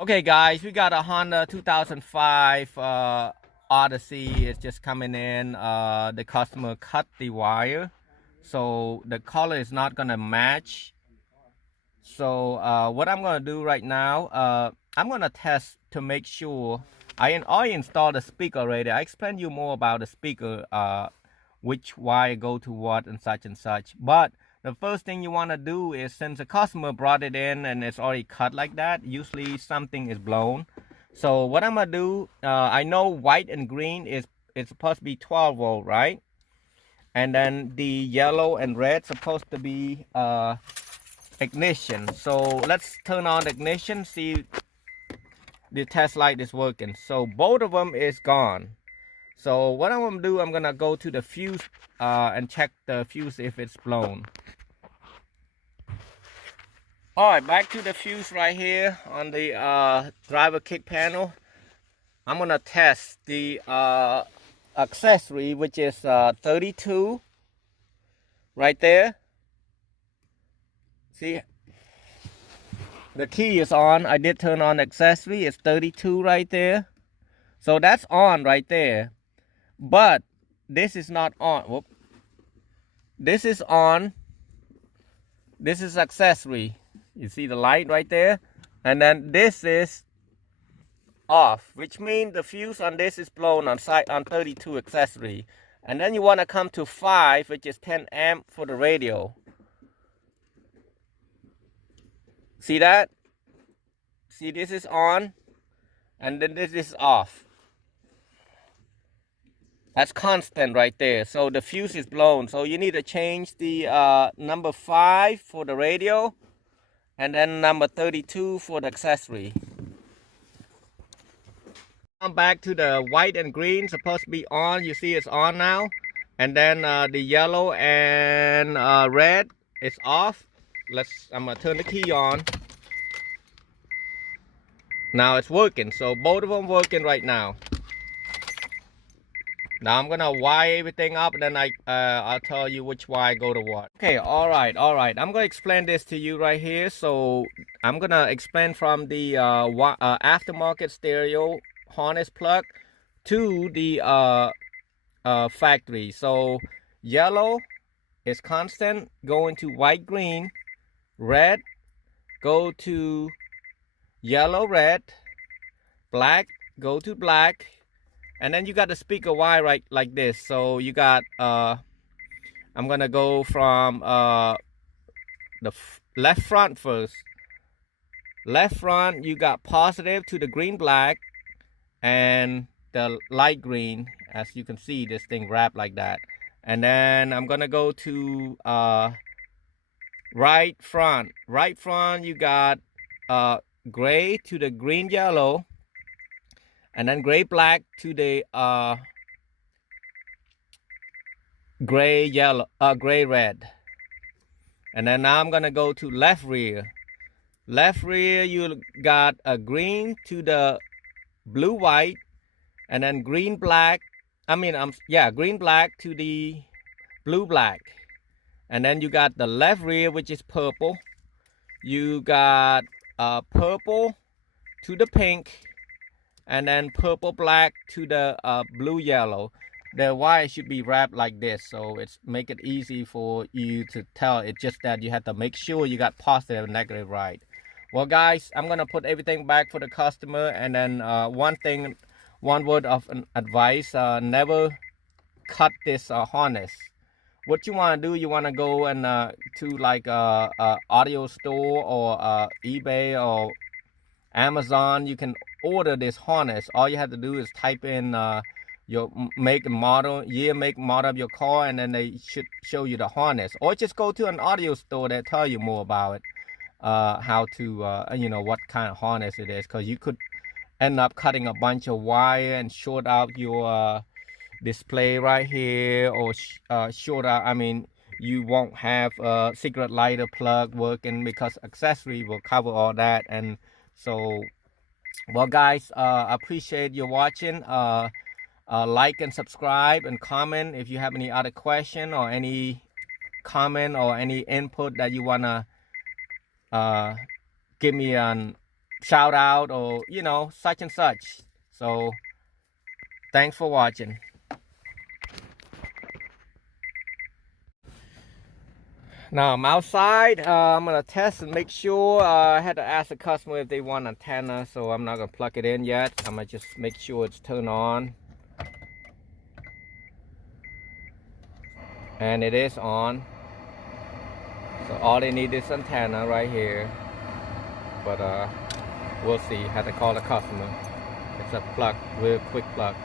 Okay, guys, we got a Honda 2005 Odyssey. It's just coming in. The customer cut the wire, so the color is not gonna match. So what I'm gonna do right now, I'm gonna test to make sure. I installed the speaker already. I explained you more about the speaker, which wire go to what and such. But the first thing you want to do is, since the customer brought it in and it's already cut like that, usually something is blown. So what I'm gonna do, I know white and green is it's supposed to be 12 volt, right? And then the yellow and red supposed to be ignition. So let's turn on the ignition, see the test light is working. So both of them is gone. So what I'm gonna do, I'm gonna go to the fuse and check the fuse if it's blown. All right, back to the fuse right here on the driver kick panel. I'm gonna test the accessory, which is 32 right there. See, the key is on. I did turn on the accessory. It's 32 right there. So that's on right there. But this is not on. Whoop. This is on. This is accessory. You see the light right there? And then this is off, which means the fuse on this is blown on 32 accessory. And then you want to come to 5, which is 10 amp for the radio. See that? See, this is on, and then this is off. That's constant right there. So the fuse is blown. So you need to change the number 5 for the radio, and then number 32 for the accessory. I'm back to the white and green, supposed to be on. You see it's on now. And then the yellow and red is off. I'm gonna turn the key on. Now it's working. So both of them working right now. Now I'm gonna wire everything up, and then I'll tell you which wire go to what. Okay, all right. I'm gonna explain this to you right here. So I'm gonna explain from the aftermarket stereo harness plug to the factory. So yellow is constant, going to white green, red go to yellow red, black go to black. And then you got the speaker wire right like this. So you got I'm gonna go from the left front first. Left front, you got positive to the green black and the light green. As you can see, this thing wrapped like that. And then I'm gonna go to right front. Right front, you got gray to the green yellow, and then gray black to the gray red. And then now I'm gonna go to left rear. Left rear, you got a green to the blue white, and then green black. Green black to the blue black. And then you got the left rear, which is purple. You got purple to the pink, and then purple black to the blue yellow. The wire should be wrapped like this, so it's make it easy for you to tell. It's just that you have to make sure you got positive and negative right. Well, guys, I'm gonna put everything back for the customer. And then one word of advice: never cut this harness. What you want to do, you want to go and to like a audio store or eBay or Amazon. You can order this harness. All you have to do is type in your make and model, make model of your car, and then they should show you the harness. Or just go to an audio store that tell you more about it, how to what kind of harness it is, because you could end up cutting a bunch of wire and short out your display right here, or short out. You won't have a secret lighter plug working, because accessory will cover all that. And so, well, guys, I appreciate you watching. Like and subscribe and comment if you have any other question or any comment or any input that you wanna give me on shout out or such and such. So thanks for watching. Now I'm outside. I'm gonna test and make sure. I had to ask the customer if they want antenna, so I'm not gonna plug it in yet. I'm gonna just make sure it's turned on. And it is on. So all they need is antenna right here. But we'll see. Had to call the customer. It's a plug, real quick plug.